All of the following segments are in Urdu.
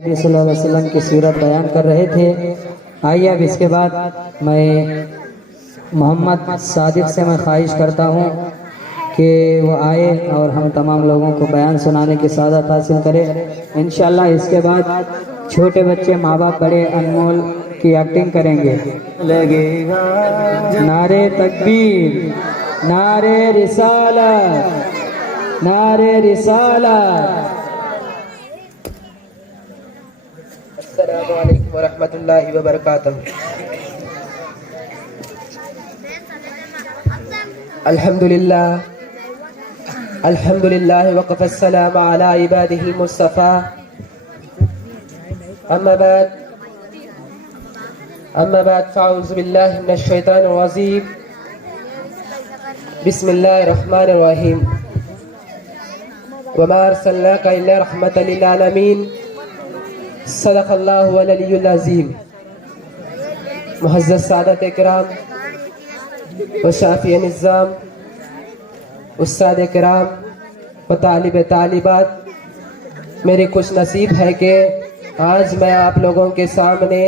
نبی صلی اللہ علیہ وسلم کی سیرت بیان کر رہے تھے۔ آئیے اب اس کے بعد میں محمد صادق سے میں خواہش کرتا ہوں کہ وہ آئے اور ہم تمام لوگوں کو بیان سنانے کی سعادت حاصل کرے۔ انشاءاللہ اس کے بعد چھوٹے بچے ماں باپ بڑے انمول کی ایکٹنگ کریں گے۔ نعرے تکبیر، نعرے رسالت، نعرے رسالت۔ السلام علیکم ورحمۃ اللہ وبرکاتہ۔ الحمدللہ الحمدللہ وقف السلام علی عبادہ المصطفیٰ، اما بعد فاعوذ باللہ من الشیطان الرجیم، بسم اللہ الرحمن الرحیم۔ وما ارسلناک الا رحمۃ للعالمین، صدق اللہ العلی العظیم۔ معزز سادت اکرام و شافی نظام، استاد کرام و طالب طالبات، میری خوش نصیب ہے کہ آج میں آپ لوگوں کے سامنے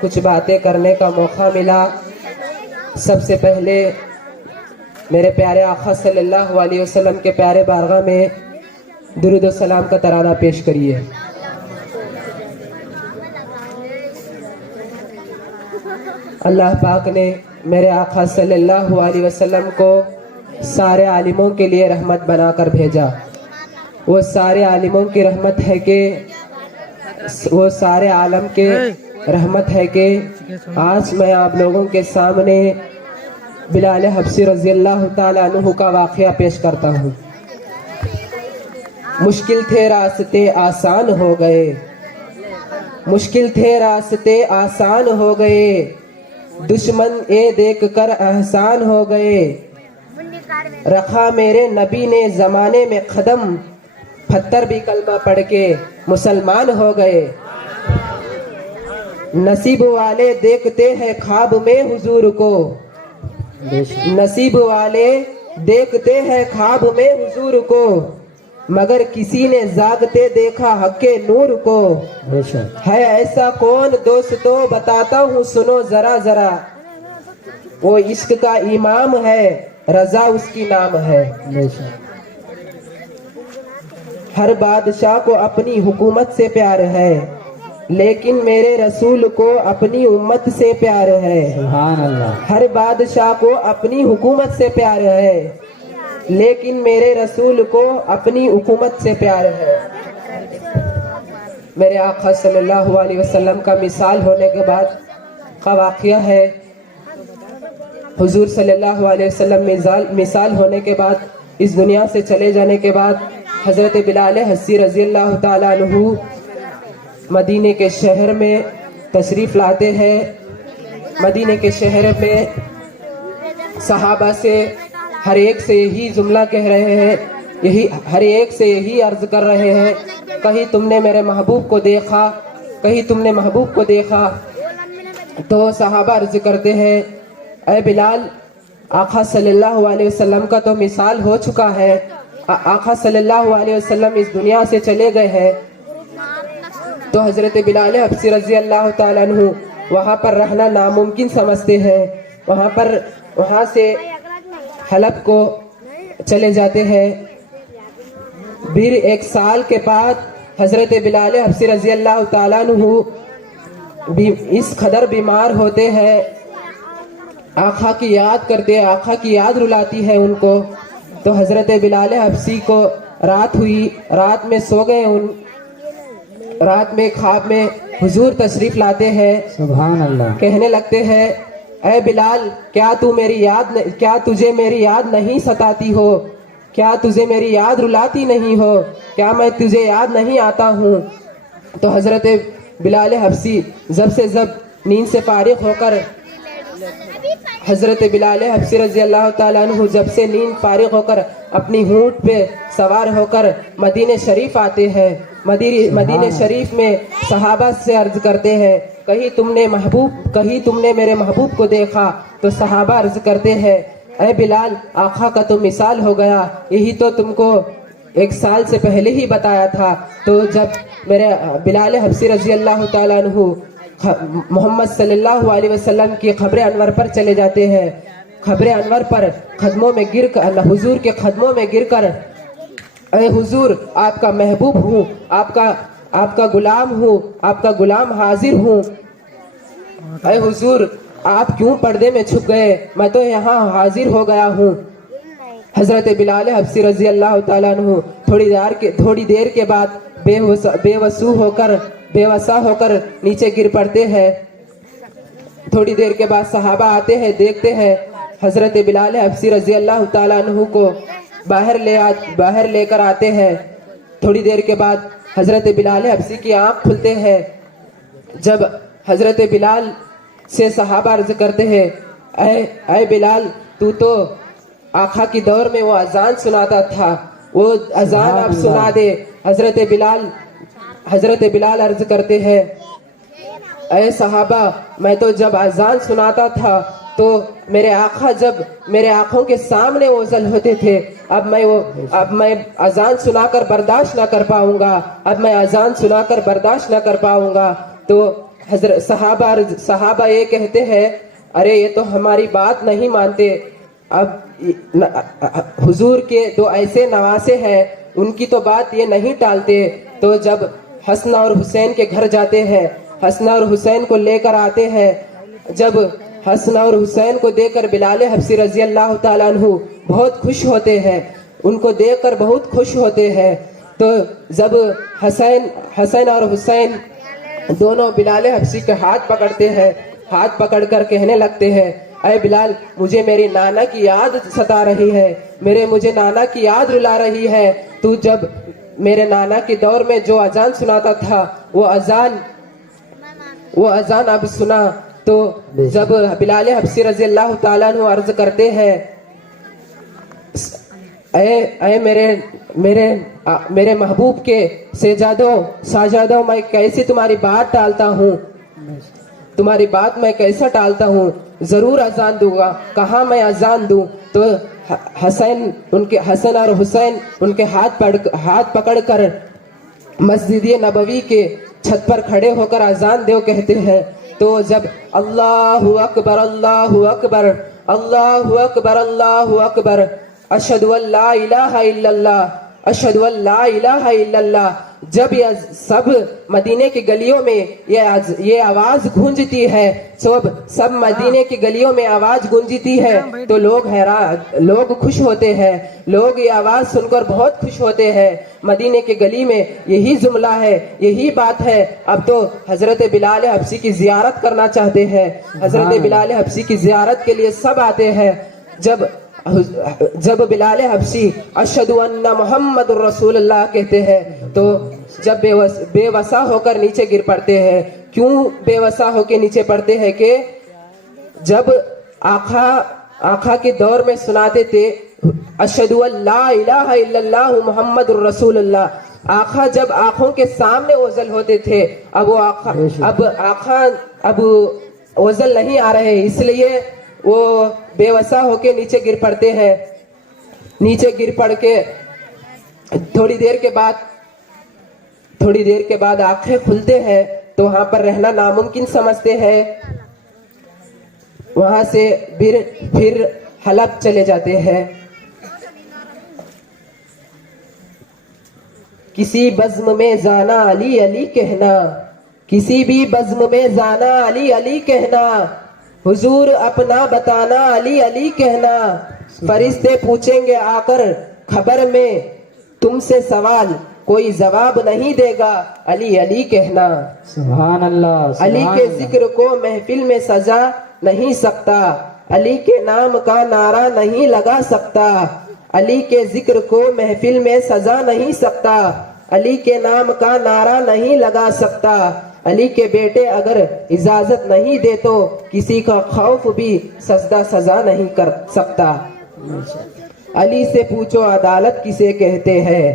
کچھ باتیں کرنے کا موقع ملا۔ سب سے پہلے میرے پیارے آقا صلی اللہ علیہ وسلم کے پیارے بارگاہ میں درود و سلام کا ترانہ پیش کریے۔ اللہ پاک نے میرے آقا صلی اللہ علیہ وسلم کو سارے عالموں کے لیے رحمت بنا کر بھیجا۔ وہ سارے عالموں کی رحمت ہے کہ وہ سارے عالم کے رحمت ہے کہ آج میں آپ لوگوں کے سامنے بلال حبشی رضی اللہ تعالیٰ عنہ کا واقعہ پیش کرتا ہوں۔ مشکل تھے راستے آسان ہو گئے، مشکل تھے راستے آسان ہو گئے، دشمن اے دیکھ کر احسان ہو گئے، رکھا میرے نبی نے زمانے میں قدم، پتھر بھی کلمہ پڑھ کے مسلمان ہو گئے۔ نصیب والے دیکھتے ہیں خواب میں حضور کو، نصیب والے دیکھتے ہیں خواب میں حضور کو، مگر کسی نے جاگتے دیکھا حق کے نور کو۔ ہے ایسا کون دوستو بتاتا ہوں سنو ذرا ذرا، وہ عشق کا امام ہے رضا اس کی نام ہے۔ ہر بادشاہ کو اپنی حکومت سے پیار ہے، لیکن میرے رسول کو اپنی امت سے پیار ہے۔ سبحان اللہ۔ ہر بادشاہ کو اپنی حکومت سے پیار ہے، لیکن میرے رسول کو اپنی حکومت سے پیار ہے۔ میرے آقا صلی اللہ علیہ وسلم کا مثال ہونے کے بعد کا واقعہ ہے۔ حضور صلی اللہ علیہ وسلم مثال ہونے کے بعد اس دنیا سے چلے جانے کے بعد حضرت بلال حبشی رضی اللہ تعالیٰ عنہ مدینے کے شہر میں تشریف لاتے ہیں۔ مدینے کے شہر میں صحابہ سے ہر ایک سے یہی جملہ کہہ رہے ہیں، ہر ایک سے یہی عرض کر رہے ہیں، کہیں تم نے میرے محبوب کو دیکھا، کہیں تم نے محبوب کو دیکھا۔ تو صحابہ عرض کرتے ہیں، اے بلال، آقا صلی اللہ علیہ وسلم کا تو مثال ہو چکا ہے، آقا صلی اللہ علیہ وسلم اس دنیا سے چلے گئے ہیں۔ تو حضرت بلال حبشی رضی اللہ تعالیٰ عنہ وہاں پر رہنا ناممکن سمجھتے ہیں، وہاں سے حلب کو چلے جاتے ہیں۔ پھر ایک سال کے بعد حضرت بلال حبشی رضی اللہ تعالیٰ عنہ اس قدر بیمار ہوتے ہیں، آقا کی یاد کرتے ہیں، آقا کی یاد رلاتی ہے ان کو۔ تو حضرت بلال حبشی کو رات ہوئی، رات میں سو گئے، رات میں خواب میں حضور تشریف لاتے ہیں۔ سبحان اللہ۔ کہنے لگتے ہیں، اے بلال، کیا تجھے میری یاد نہیں ستاتی ہو؟ کیا تجھے میری یاد رلاتی نہیں ہو؟ کیا میں تجھے یاد نہیں آتا ہوں؟ تو حضرت بلال حبشی جب نیند سے فارغ ہو کر حضرت بلال حبشی رضی اللہ تعالیٰ عنہ جب سے نیند فارغ ہو کر اپنی اونٹ پہ سوار ہو کر مدینہ شریف آتے ہیں۔ مدینہ شریف میں صحابہ سے عرض کرتے ہیں، کہیں تم نے میرے محبوب کو دیکھا؟ تو صحابہ عرض کرتے ہیں، اے بلال، آقا کا تو مثال ہو گیا، یہی تو تم کو 1 سال سے پہلے ہی بتایا تھا۔ تو جب میرے بلال حبشی رضی اللہ تعالیٰ عنہ محمد صلی اللہ علیہ وسلم کی قبر انور پر چلے جاتے ہیں. قبر انور پر قدموں میں گر کر حضور کے قدموں میں گر کر اے حضور آپ کا محبوب ہوں, آپ کا غلام ہوں, آپ کا غلام حاضر ہوں. اے حضور آپ کیوں پردے میں چھپ گئے, میں تو یہاں حاضر ہو گیا ہوں. حضرت بلال حبشی رضی اللہ تعالیٰ عنہ تھوڑی دیر کے بعد بے وسا ہو کر نیچے گر پڑتے ہیں. تھوڑی دیر کے بعد صحابہ آتے ہیں, دیکھتے ہیں حضرت بلال حبشی رضی اللہ تعالیٰ عنہ کو باہر لے کر آتے ہیں. تھوڑی دیر کے بعد حضرت بلال حبشی کی آنکھ کھلتے ہیں. جب حضرت بلال سے صحابہ عرض کرتے ہیں اے بلال تو آقا کی دور میں وہ اذان سناتا تھا, وہ اذان آپ سنا دے. حضرت بلال عرض کرتے ہیں اے صحابہ میں تو جب اذان سناتا تھا تو میرے آقا جب میرے آنکھوں کے سامنے اوزل ہوتے تھے, اب میں اذان سنا کر برداشت نہ کر پاؤں گا, اب میں اذان سنا کر برداشت نہ کر پاؤں گا. تو صحابہ یہ کہتے ہیں ارے یہ تو ہماری بات نہیں مانتے. اب حضور کے دو ایسے نواسے ہیں, ان کی تو بات یہ نہیں ٹالتے. تو جب حسن اور حسین کے گھر جاتے ہیں, حسن اور حسین کو لے کر آتے ہیں. جب حسن اور حسین کو دیکھ کر بلال حبشی رضی اللہ تعالیٰ عنہ بہت خوش ہوتے ہیں, ان کو دیکھ کر بہت خوش ہوتے ہیں. تو جب حسن اور حسین دونوں بلال حبشی کے ہاتھ پکڑتے ہیں, ہاتھ پکڑ کر کہنے لگتے ہیں اے بلال مجھے میری نانا کی یاد ستا رہی ہے, مجھے نانا کی یاد رلا رہی ہے. تو جب میرے نانا کے دور میں جو اذان سناتا تھا وہ اذان اب سنا. تو جب بلال حبشی رضی اللہ تعالیٰ عنہ عرض کرتے ہیں اے میرے محبوب کے ساجادوں میں کیسے تمہاری بات ٹالتا ہوں, تمہاری بات میں کیسا ٹالتا ہوں, ضرور اذان دوں گا, کہاں میں اذان دوں. تو حسن اور حسین ان کے ہاتھ پکڑ کر مسجد نبوی کے چھت پر کھڑے ہو کر اذان دو کہتے ہیں. تو جب اللہ اکبر اللہ اکبر اللہ اکبر اللہ اکبر اشہد ان لا الہ الا اللہ اشہد ان لا الہ الا اللہ, جب یہ سب مدینے کی گلیوں میں یہ آواز گونجتی ہے, سب مدینے کی گلیوں میں آواز گونجتی ہے تو لوگ خوش ہوتے ہیں, لوگ یہ آواز سن کر بہت خوش ہوتے ہیں. مدینے کی گلی میں یہی جملہ ہے, یہی بات ہے. اب تو حضرت بلال حبشی کی زیارت کرنا چاہتے ہیں, حضرت بلال حبشی کی زیارت کے لیے سب آتے ہیں. جب بلال حبشی اشہد ان محمد الرسول اللہ کہتے ہیں تو جب بے وسا ہو کر نیچے گر پڑتے ہیں. کیوں بے وسا ہو کے نیچے پڑتے ہیں کہ جب آقا کے دور میں سناتے تھے اشہد ان لا الہ الا اللہ محمد الرسول اللہ, آقا جب آنکھوں کے سامنے اوزل ہوتے تھے, اب آقا اوزل نہیں آ رہے, اس لیے وہ بے وسا ہو کے نیچے گر پڑتے ہیں. نیچے گر پڑ کے تھوڑی دیر کے بعد آنکھیں کھلتے ہیں تو وہاں پر رہنا ناممکن سمجھتے ہیں. وہاں سے پھر حلب چلے جاتے ہیں. کسی بزم میں جانا علی علی کہنا, کسی بھی بزم میں جانا علی علی کہنا, حضور اپنا بتانا علی علی کہنا. فرشتے پوچھیں گے آ کر خبر میں تم سے سوال, کوئی جواب نہیں دے گا علی علی کہنا. سبحان اللہ. علی کے ذکر کو محفل میں سجا نہیں سکتا, علی کے نام کا نعرہ نہیں لگا سکتا, علی کے ذکر کو محفل میں سجا نہیں سکتا, علی کے نام کا نعرہ نہیں لگا سکتا. علی کے بیٹے اگر اجازت نہیں دے تو کسی کا خوف بھی سجدہ سزا نہیں کر سکتا. علی سے پوچھو عدالت کسے کہتے ہیں,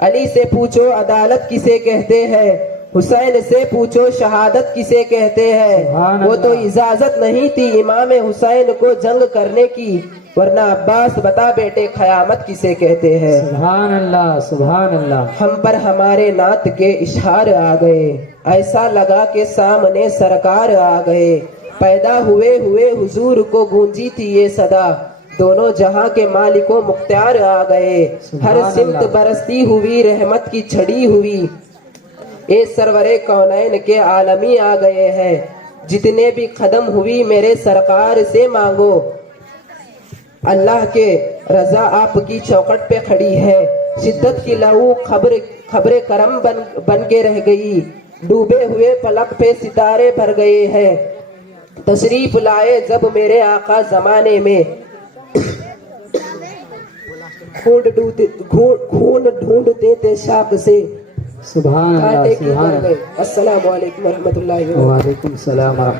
علی سے پوچھو عدالت کسے کہتے ہیں, حسین سے پوچھو شہادت کسے کہتے ہیں، سبحان وہ تو اللہ۔ اجازت نہیں تھی امام حسین کو جنگ کرنے کی، ورنہ عباس بتا بیٹے قیامت کسے کہتے ہیں۔ سبحان اللہ سبحان اللہ۔ ہم پر ہمارے نعت کے اشعار آ گئے، ایسا لگا کہ سامنے سرکار آ گئے، پیدا ہوئے حضور کو گونجی تھی یہ صدا، دونوں جہاں کے مالک و مختار آ گئے، ہر سبحان سمت اللہ۔ برستی ہوئی رحمت کی چھڑی ہوئی، اے سرور کونین کے عالمی آ گئے ہیں، جتنے بھی قدم ہوئی میرے سرکار سے مانگو، اللہ کے رضا آپ کی چوکٹ پہ کھڑی ہے، شدت کی لہو خبر کرم بن کے رہ گئی، ڈوبے ہوئے فلک پہ ستارے بھر گئے ہیں، تشریف لائے جب میرے آقا زمانے میں، خون ڈھونڈتے تھے شاخ سے، سبحان اللہ کانٹے کی سبحان در اللہ۔ گئے۔ السلام علیکم ورحمۃ اللہ وبرکاتہ۔ وعلیکم السلام ورحمۃ اللہ۔